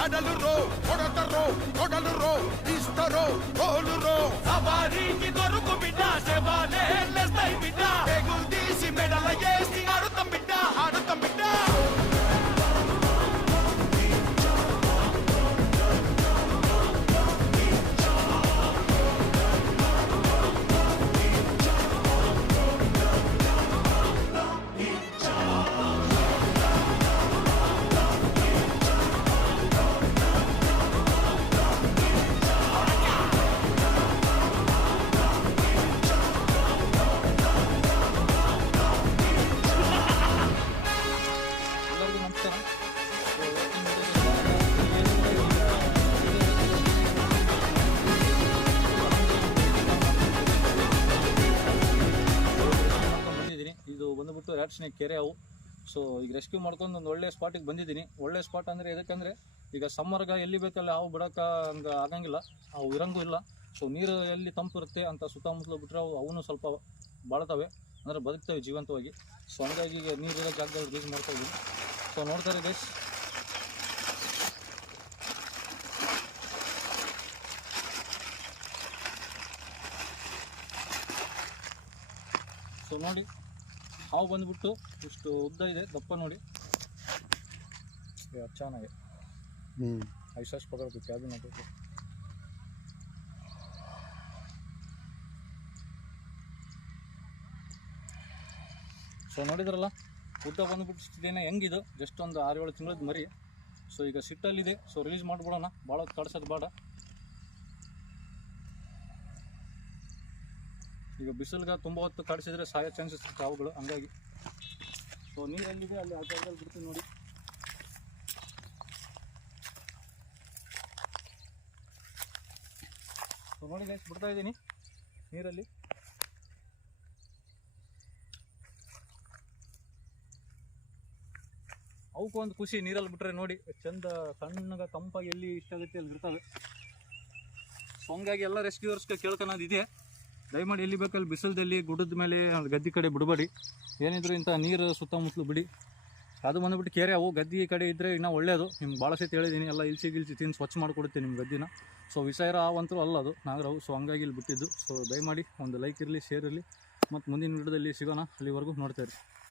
తడలురో కొడతరో కొడలురో ఇస్తరో కోలురో సవారీకి దొరుకు బిడ్డ సేవాలే లేస్తాయి బిడ్డ పేగులు తీసి మెడల వేసి ఆడుతాం బిడ్డ ఆడుతాం బిడ్డ ಇದು ಬಂದುಬಿಟ್ಟು ರ್ಯಾಟ್ ಸ್ನೇಕ್ ಕೆರೆ ಅವು. ಸೊ ಈಗ ರೆಸ್ಕ್ಯೂ ಮಾಡ್ಕೊಂಡು ಒಂದು ಒಳ್ಳೆ ಸ್ಪಾಟಿಗೆ ಬಂದಿದ್ದೀನಿ. ಒಳ್ಳೆ ಸ್ಪಾಟ್ ಅಂದರೆ ಎದಕ್ಕಂದರೆ ಈಗ ಸಮ್ಮರ್ಗೆ ಎಲ್ಲಿ ಬೇಕಲ್ಲಿ ಹಾವು ಬಿಡೋಕೆ ಹಂಗೆ ಆಗಂಗಿಲ್ಲ, ಅವು ಇರಂಗೂ ಇಲ್ಲ. ಸೊ ನೀರು ಎಲ್ಲಿ ತಂಪು ಇರುತ್ತೆ ಅಂತ ಸುತ್ತಮುತ್ತಲು ಬಿಟ್ಟರೆ ಅವನು ಸ್ವಲ್ಪ ಬಾಳ್ತವೆ, ಅಂದರೆ ಬದುಕ್ತವೆ ಜೀವಂತವಾಗಿ. ಸೊ ಹಂಗಾಗಿ ಈಗ ನೀರಿರೋ ಜಾಗದಲ್ಲಿ ರಿಲೀಸ್ ಮಾಡ್ತಾ ಇದ್ದೀನಿ. ಸೊ ನೋಡ್ತಾರೆ ಗೈಸ್, ಸೊ ನೋಡಿ ಹಾವು ಬಂದುಬಿಟ್ಟು ಇಷ್ಟು ಉದ್ದ ಇದೆ, ದಪ್ಪ ನೋಡಿ, ಚೆನ್ನಾಗಿ ಐಸಾಸ್ ಪಕಡಬೇಕು ಕ್ಯಾಬಿನ್ ಹಾಕಬೇಕು. ಸೊ ನೋಡಿದ್ರಲ್ಲ, ಉದ್ದ ಬಂದುಬಿಟ್ಟು ಇಷ್ಟಿದೇನೆ. ಹೆಂಗಿದು ಜಸ್ಟ್ ಒಂದು 6-7 ತಿಂಗಳದ ಮರಿ. ಸೊ ಈಗ ಸಿಟ್ಟಲ್ಲಿದೆ, ಸೊ ರಿಲೀಸ್ ಮಾಡಿಬಿಡೋಣ, ಭಾಳ ಕಡ್ಸೋದು ಬೇಡ. ಈಗ ಬಿಸಿಲ್ಗೆ ತುಂಬ ಹೊತ್ತು ಕಾಡಿಸಿದ್ರೆ ಸಾಯೋ ಚಾನ್ಸಸ್ ಇರುತ್ತೆ ಅವುಗಳು, ಹಂಗಾಗಿ. ಸೊ ನೀರಲ್ಲಿದೆ, ಅಲ್ಲಿ ಆ ಜಾಗದಲ್ಲಿ ಬಿಡ್ತೀನಿ ನೋಡಿ. ಸೊ ನೋಡಿ ಗೈಸ್, ಬಿಡ್ತಾ ಇದ್ದೀನಿ ನೀರಲ್ಲಿ. ಅವಕ್ಕೂ ಒಂದು ಖುಷಿ, ನೀರಲ್ಲಿ ಬಿಟ್ಟರೆ ನೋಡಿ ಚಂದ ಸಣ್ಣಗೆ ತಂಪಾಗಿ ಎಲ್ಲಿ ಇಷ್ಟ ಆಗುತ್ತೆ ಅಲ್ಲಿ ಇರ್ತವೆ. ಸೊ ಹಂಗಾಗಿ ಎಲ್ಲ ರೆಸ್ಕ್ಯೂವರ್ಸ್ಗೆ ಕೇಳ್ಕೊಳೋದಿದೆ, ದಯಮಾಡಿ ಎಲ್ಲಿ ಬೇಕಲ್ಲಿ ಬಿಸಿಲದಲ್ಲಿ ಗುಡ್ಡದ ಮೇಲೆ ಗದ್ದೆ ಕಡೆ ಬಿಡಬೇಡಿ. ಏನಿದ್ರು ಇಂಥ ನೀರು ಸುತ್ತಮುತ್ತಲು ಬಿಡಿ. ಅದು ಬಂದುಬಿಟ್ಟು ಕೆರೆ ಅವು, ಗದ್ದೆ ಕಡೆ ಇದ್ದರೆ ಇನ್ನೂ ಒಳ್ಳೆಯದು. ನಿಮ್ಗೆ ಭಾಳ ಸತಿ ಹೇಳಿದ್ದೀನಿ, ಎಲ್ಲ ಇಲ್ಸಿ ತಿಂದು ಸ್ವಚ್ಛ ಮಾಡಿಕೊಡುತ್ತೆ ನಿಮ್ಮ ಗದ್ದಿನ. ಸೊ ವಿಷಯ ಅವಂತೂ ಅಲ್ಲ ಅದು, ನಾಗರವು. ಸೊ ಹಂಗಾಗಿ ಇಲ್ಲಿ ಬಿಟ್ಟಿದ್ದು. ಸೊ ದಯಮಾಡಿ ಒಂದು ಲೈಕ್ ಇರಲಿ, ಶೇರ್ ಇರಲಿ, ಮತ್ತು ಮುಂದಿನ ವಿಡಿಯೋದಲ್ಲಿ ಸಿಗೋಣ. ಅಲ್ಲಿವರೆಗೂ ನೋಡ್ತಾ ಇರಿ.